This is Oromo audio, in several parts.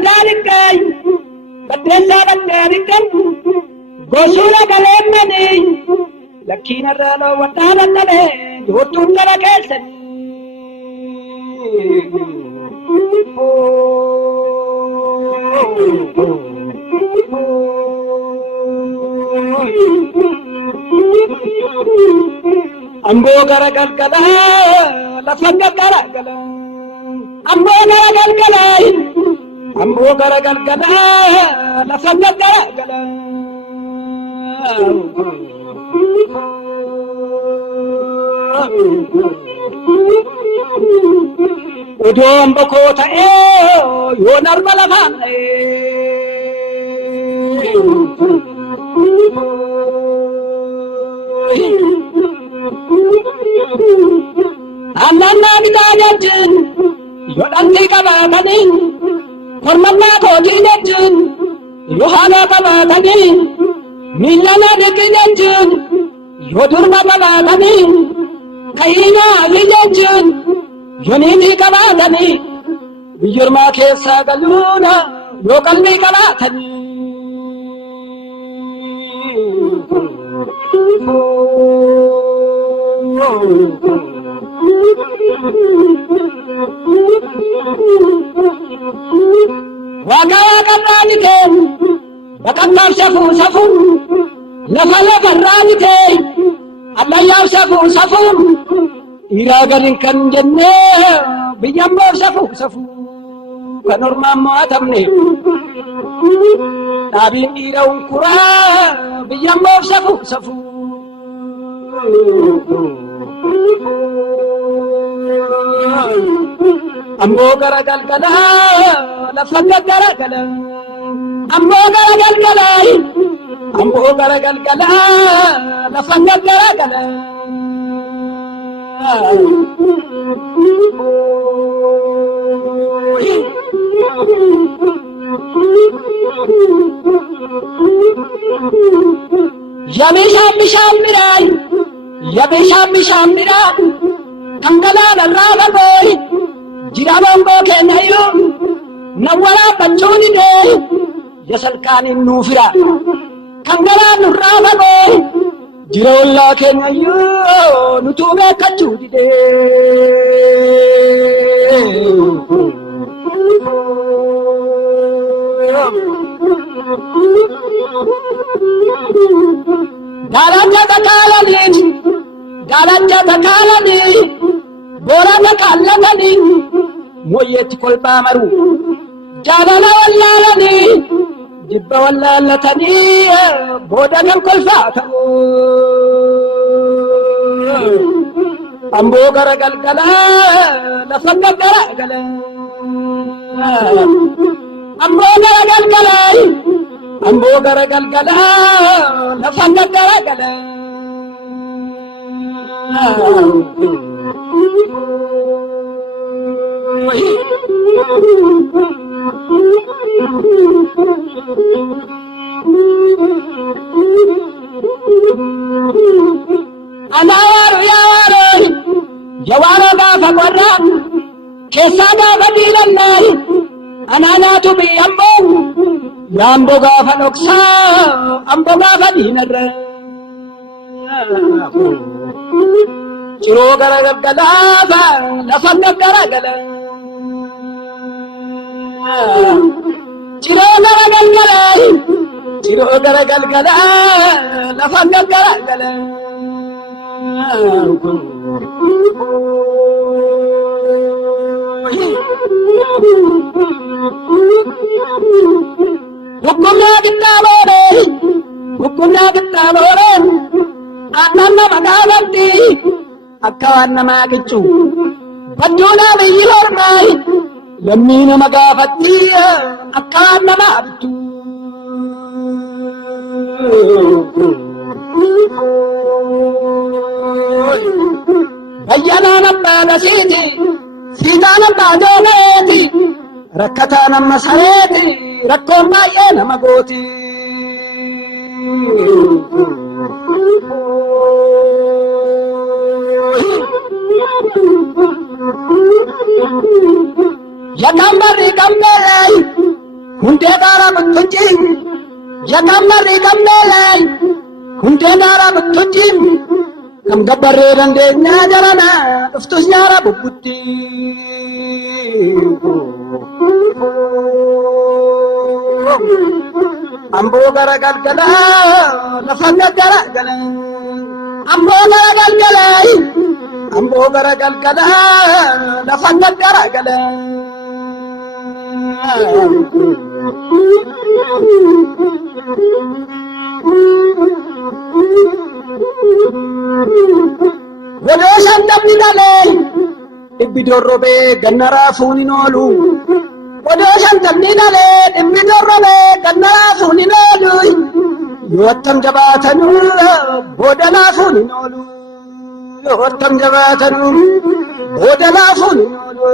bandarikai badesa bandarikai gosura galemani lakina ralo wadana tale jotun kara kesan ambo gara galgala lafanga gara gala ambo gara galgala ambo gara galgala lafanga gara gala udo ambo kota yo narmala fan Ananna bidayatun yodanti kabatani kormanna kodinatun yohana kabatani millana dekinatun yodurma kabatani kayina yijatun yonini kabatani biyurma kessa galuna yokalmi kabatani Waka waka raniken, bakakam safu safu, lafa lafa raniken, alayam safu safu, iragarin kan jenne, biyambo safu safu, kanorma muatamne, nabin iraun kura, biyambo safu safu. Ambo gara galgala lafanga gara gala ambo gara galgala ambo gara galgala lafanga gara gala Yabe shamirai kangala narraba boy jirabongo kenayo nawala banjoni de yasalkani nufira kangala narraba boy jirawalla kenayo nutuga kachudi de Galanja takalani borana kallatani moyeti kolba maru jalala wallalani jibba wallalatani bodana kolfata ambo gara galgala lafanga gara gala ambo gara galgala ambo gara galgala lafanga gara gala Anawaru yawaru jawara gafa warra kesa gafa dilanai ananatu bi ambo yambo gafa noksa ambo gafa dinarra Ciro gara galgala lafanga gara gala Ciro gara galgala lafanga gara gala Hukumnya kita boleh ananna magawati akkawanna magichu bajuna biyilormai yammina magafati akkawanna mabitu bayyana nabala siti sita nabajoleti rakkata namasareti rakkoma yana magoti Ya kambari kambari hundee gaara bittunjii yakammarri gamneeleen hundee gaara bittunjii kam gabbarree dandeenyaa jarana dhuftus nyaara bubbutti amboo gara galgala lafa gaggara gala amboo gara galgala amboo gara galgala lafa gaggara gala Godoo shantamni dhalee dhibbi dorrobee ganna raafuun hin oolu. Godoo shantamni dhalee dhibbi dorrobee ganna raafuun hin oolu. Yoo attam jabaatanuu booda laafuun hin oolu. Yoo attam jabaatanuu booda laafuun hin oolu.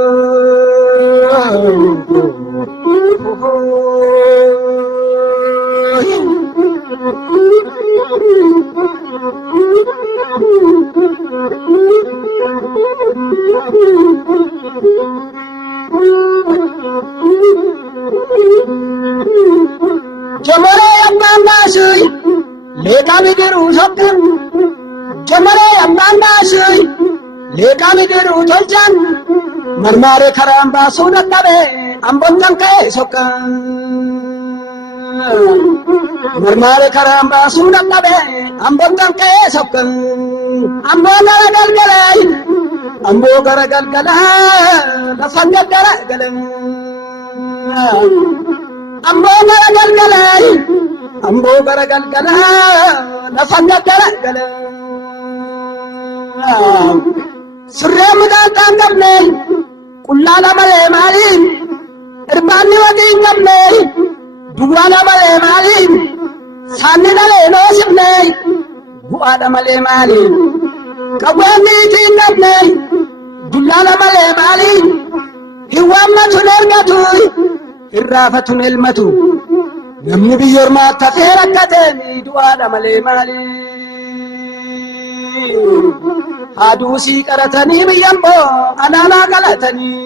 Jamare amman nasui leka midiru sokkan jamare amman nasui leka midiru tolchan marmare karam basu nakabe ambon kai sokkan marmare karam basu nakabe ambon kai sokkan ambon galgalai ambo gara galgala lafanga gara galan ambo gara galgalai ambo gara galgala lafanga gara galan surre mudan tangamne kullala male malin irbanni wadi ngamne duwala male malin sanni dale no sibne buada male malin kawani tingamne dullala male malin hiwammatun ergatu irrafatun ilmatu namni biyyormaa tafee rakkateeni du'aadha malee maali aduusii qaratanii biyyamboo anaanaa qalatanii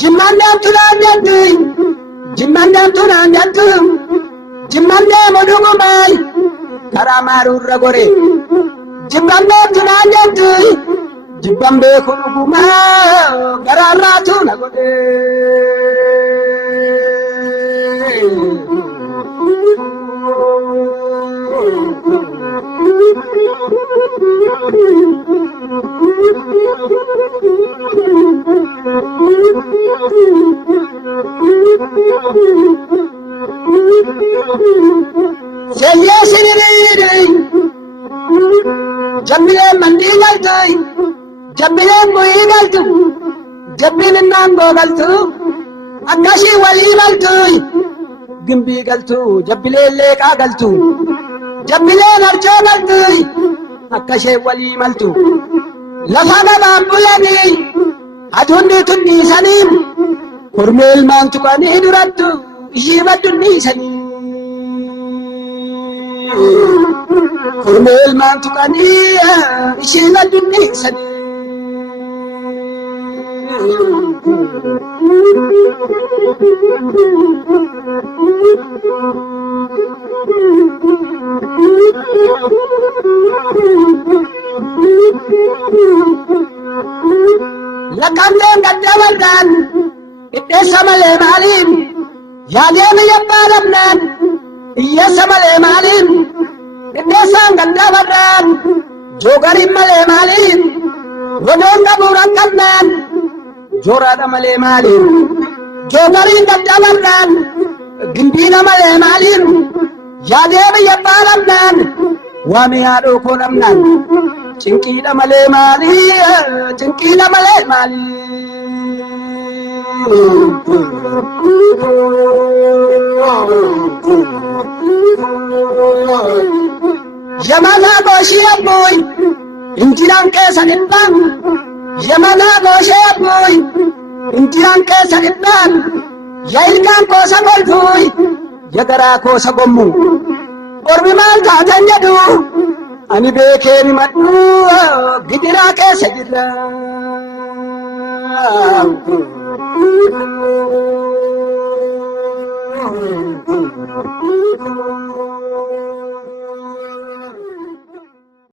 Jimandam tunan yantu, jimandam tunan yantu, jimandam odugumai, karamaru ragore. Jimandam tunan yantu, jibambe kuruguma, kararatu nagore. Selya siribiri, jambile mandi galtai, jambile mui galtu, jambile nango galtu, akashi wali galtu, gimbi galtu, jambile leka galtu, jambile narcho galtu, akashi wali maltu, lafana bambulani, adundi tundi sanim, kurmel mantukani duratu, ishibaduni sanim. Kurmel mantukani ishibaduni sanim. Lakandeng gadawadan, ite samale malim, yadem yapalamnan, iya samale malim, ite sang gadawadan, jogarim male malim, rodong kaburangan jorada male malim, jogarim gadawadan, gimbina male malim, yadem yapalamnan, wami ado konamnan. Cinkila male mali, cinkila male mali. Yamana boshi boy, injiran keessa dhibban yamanaa gooshee buuy injiran keessa dhibban yaa ilkaan koosa golfuuy yaa garaa koosa gommu ormi maal taatan jedhu ani beekeen madhuu gidiraa keessa jirra.